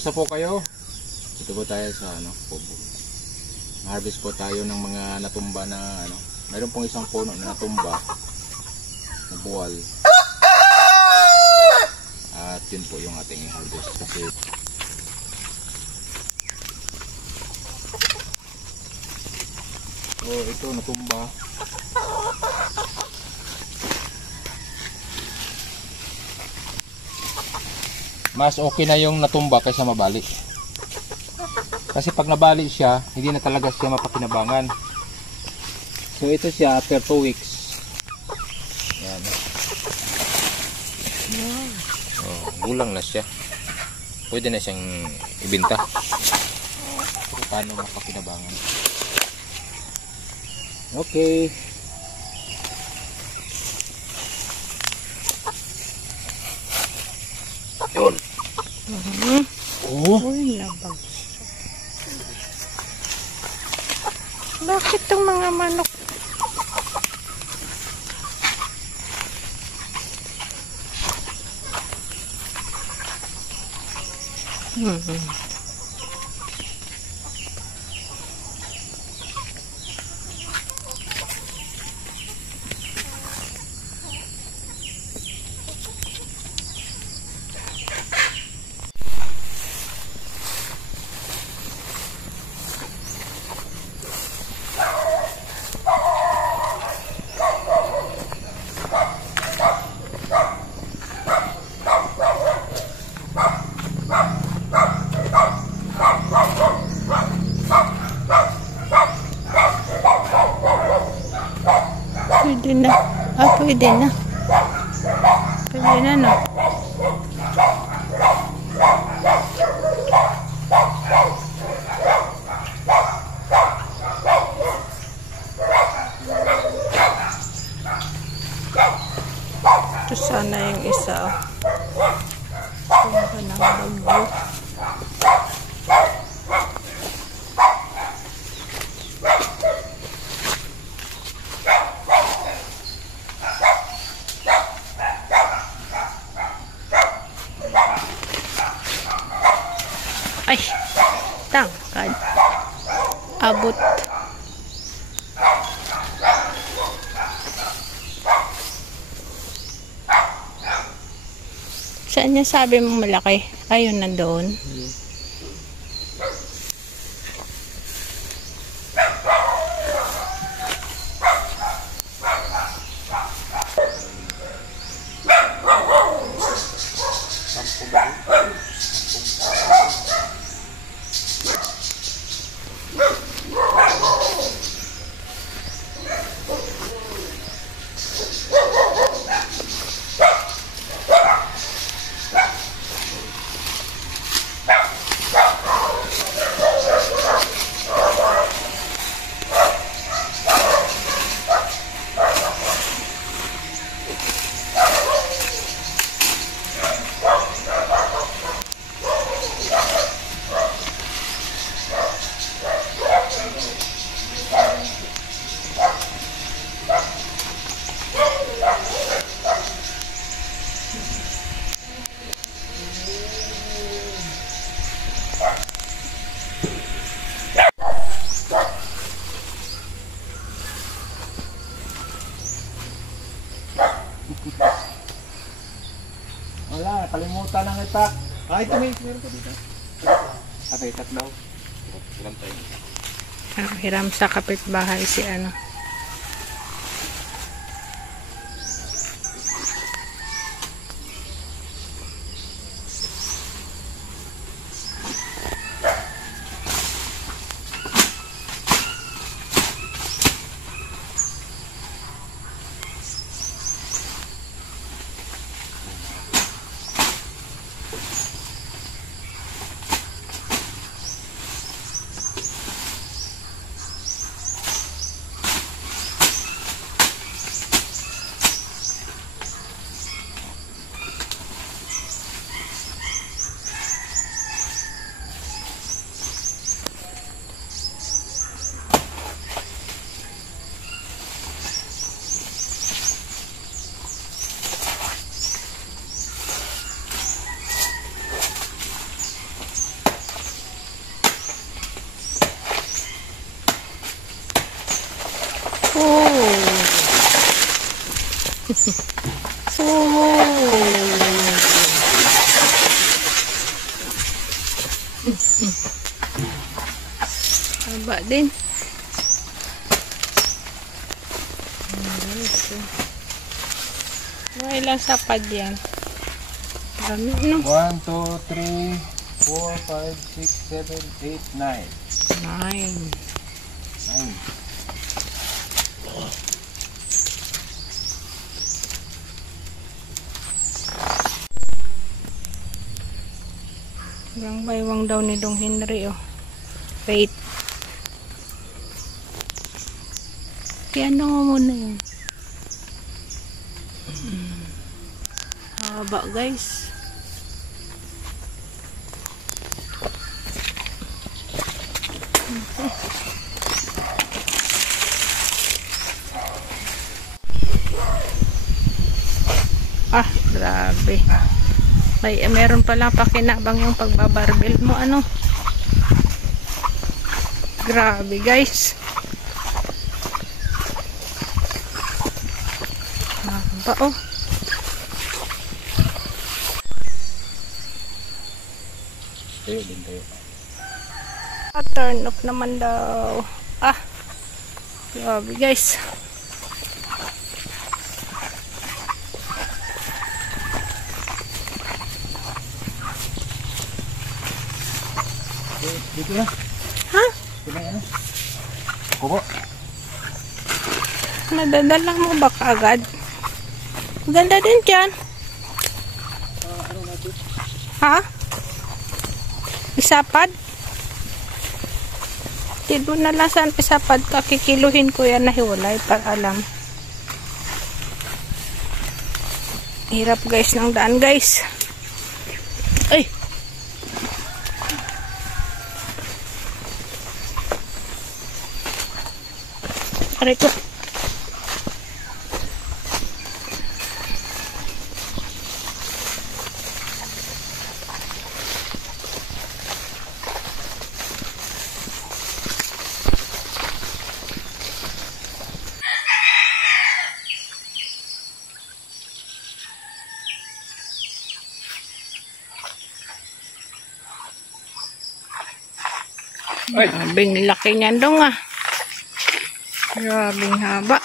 Kumusta po kayo? Ito po tayo sa Pobo. Harvest po tayo ng mga natumba na mayroon pong isang puno na natumba na buwal. At yun po yung ating harvest kasi ito natumba. Mas okay na yung natumba kaysa mabali. Kasi pag nabali siya, hindi na talaga siya mapakinabangan. So ito siya after 2 weeks. Yan. Gulang na siya. Pwede na siyang ibenta. Pero paano mapakinabangan? Okay. Yun. Uy, labag. Bakit itong mga manok? Pwede na. Pwede na. Pwede na, no? Ito sana yung isa. Ito na ng bagyo. Ay, tangkad. Abot. Saan niya sabi mong malaki? Ayun, nandoon. Wala, kalimutan ng itak. Ito meron ko dito. Itak daw. Hiram tayo. Hiram sa kapitbahay si ano. Haba din. Mga ilang sapad yan. Dami, no? 1, 2, 3, 4, 5, 6, 7, 8, 9. 9. 9. Hanggang baywang daw ni Dong Henry, oh. Wait. Piano mo muna yun. Haba, guys. Ah, grabe. Meron pala pakinabang yung pagbabarbell mo, ano. Grabe, guys. Haba, oh. Tayo din tayo. Turn off naman daw. Ah, grabe, guys. Dito na. Ha? Dito na ano? Kubo. Nadadala mo ba kaagad? Ganda din dyan. Ano natin? Ha? Isapad? Tilo na lang saan isapad ka. Kikiluhin ko yan na hiwalay para alam. Hirap, guys, ng daan, guys. Ay! Aray ko. Ay! Grabing laki niyan dong, ah. Grabing haba.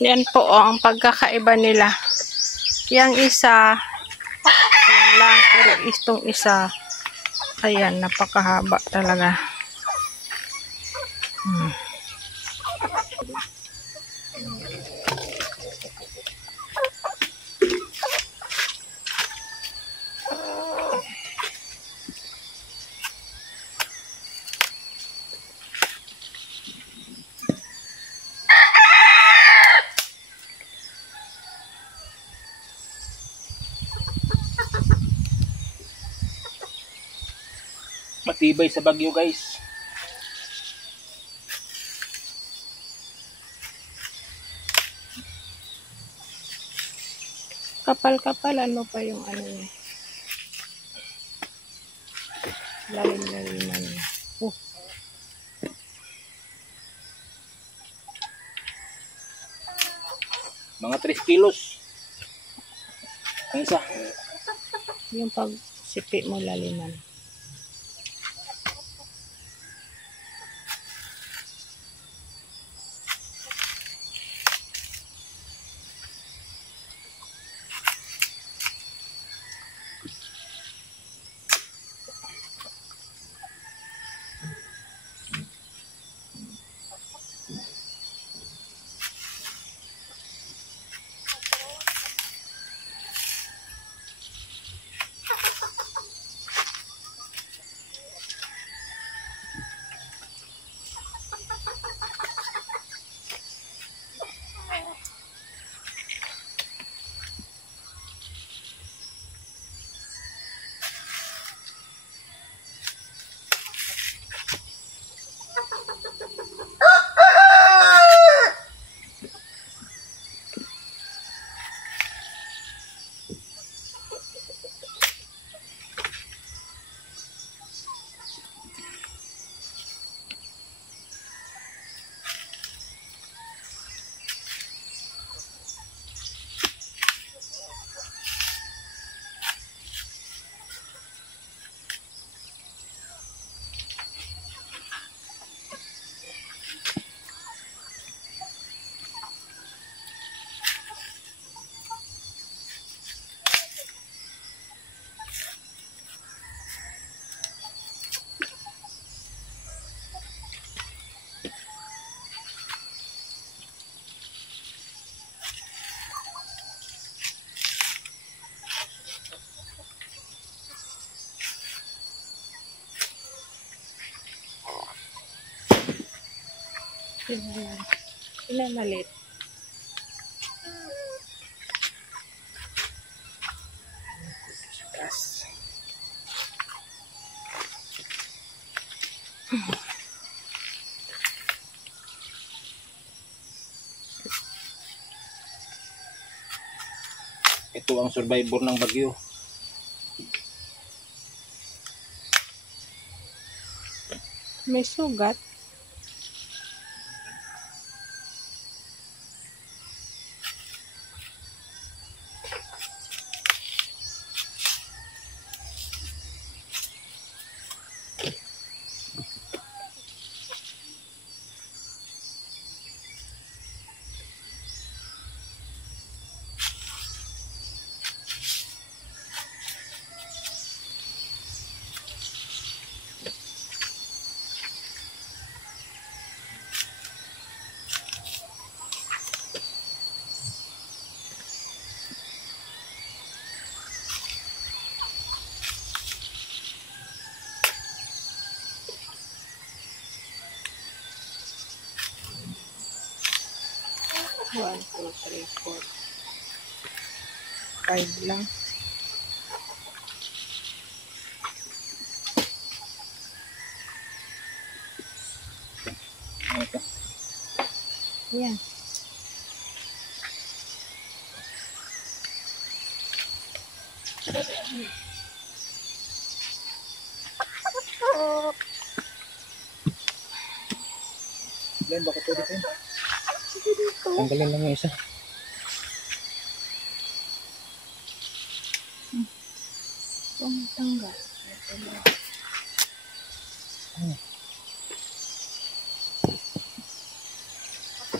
Yan po, oh, ang pagkakaiba nila. Yang isa, yan lang, pero itong isa, ayan, napakahaba talaga. Matibay sa bagyo, guys. Kapal-kapalan mo pa yung ano niya. Lalim-laliman niya. Oh. Mga 3 kilos. Ang isa. Yung pagsipi mo laliman. Ilan malit? Ito ang survivor ng bagyo. May sugat. One, two, three, four. 5 lang. Ito. Yan. Len, baka pwede rin. Tanggalin lang yung isa. Tanggal.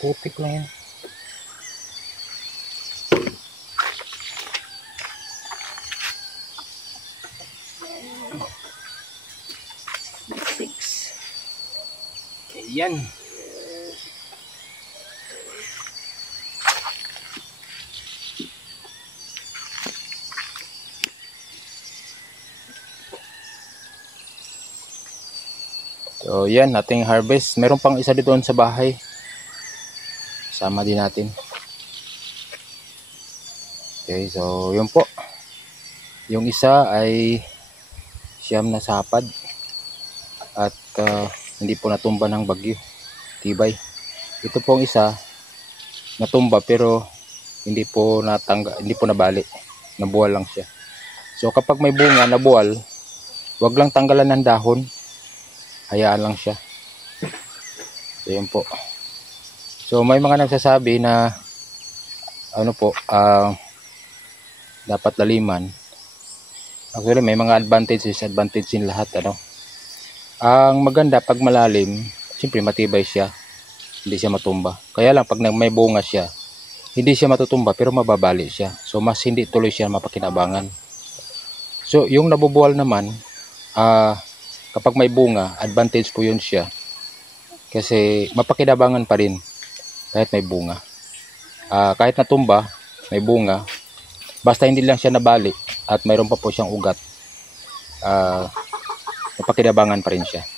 Putik lang yan. Yan. So yan, ating harvest. Meron pang isa dito sa bahay. Sama din natin. Okay, so yun po. Yung isa ay siyam na sapad. At hindi po natumba ng bagyo. Tibay. Ito pong isa natumba pero hindi po nabali. Nabuwal lang siya. So kapag may bunga nabuwal, wag lang tanggalan ng dahon. Hayaan lang siya. So yun po. So may mga nagsasabi na ano po, dapat laliman. Actually may mga advantages, disadvantages din lahat, ano. Ang maganda pag malalim, siyempre matibay siya. Hindi siya matumba. Kaya lang pag may bunga siya, hindi siya matutumba pero mababali siya. So mas hindi tuloy siya mapakinabangan. So yung nabubuwal naman, kapag may bunga, advantage po yun siya. Kasi mapakinabangan pa rin kahit may bunga. Kahit natumba, may bunga, basta hindi lang siya nabali at mayroon pa po siyang ugat, mapakinabangan pa rin siya.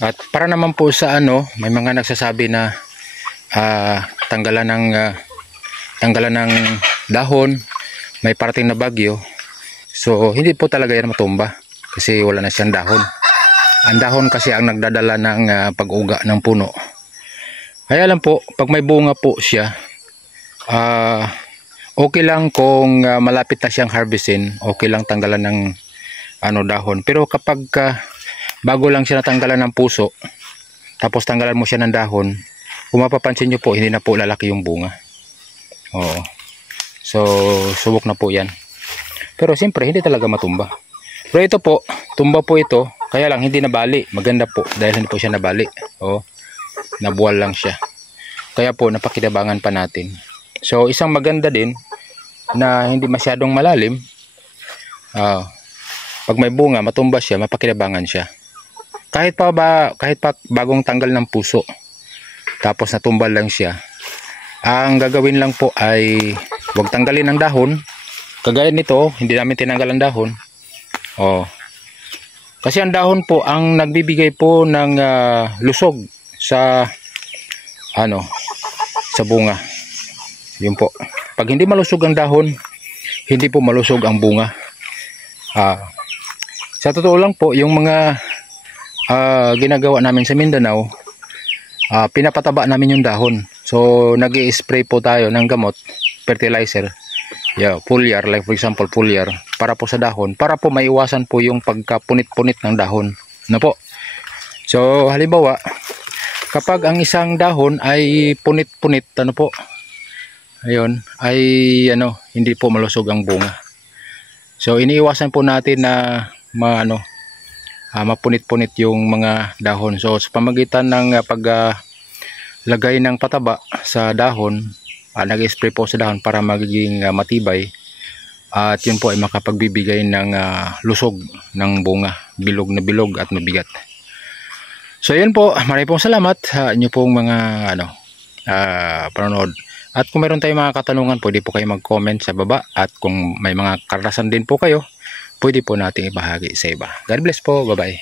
At para naman po sa may mga nagsasabi na tanggalan ng dahon, may parating na bagyo. So hindi po talaga yan matumba kasi wala na siyang dahon. Ang dahon kasi ang nagdadala ng pag-uga ng puno. Kaya lang po, pag may bunga po siya, okay lang kung malapit na siyang harvestin, okay lang tanggalan ng dahon. Pero kapag bago lang siya natanggalan ng puso, tapos tanggalan mo siya ng dahon, kung mapapansin nyo po, hindi na po lalaki yung bunga. Oo. So, subok na po yan. Pero siyempre, hindi talaga matumba. Pero ito po, tumba po ito, kaya lang hindi nabali. Maganda po, dahil hindi po siya nabali. Oo. Nabuwal lang siya. Kaya po, napakinabangan pa natin. So, isang maganda din, na hindi masyadong malalim, pag may bunga, matumba siya, mapakinabangan siya. Kahit pa bagong tanggal ng puso, tapos natumbal lang siya, ang gagawin lang po ay huwag tanggalin ang dahon. Kagaya nito, hindi namin tinanggal ang dahon. Kasi ang dahon po ang nagbibigay po ng lusog sa sa bunga. Yun po. Pag hindi malusog ang dahon, hindi po malusog ang bunga. Sa totoo lang po, yung mga ginagawa namin sa Mindanao, pinapataba namin yung dahon. So nag-i-spray po tayo ng gamot, fertilizer, foliar, like for example foliar, para po sa dahon, para po maiwasan po yung pagkapunit-punit ng dahon. Po. So halimbawa, kapag ang isang dahon ay punit-punit, ayun, ay hindi po malusog ang bunga. So iniiwasan po natin na mapunit-punit yung mga dahon. So sa pamagitan ng paglagay ng pataba sa dahon, nag-spray po sa dahon para magiging matibay, at yun po ay makapagbibigay ng lusog ng bunga, bilog na bilog at mabigat. So yun po, maraming pong salamat sa inyo pong mga panonood. At kung meron tayong mga katanungan, pwede po kayo mag-comment sa baba, at kung may mga karanasan din po kayo, pwede po nating ibahagi sa iba. God bless po, bye bye.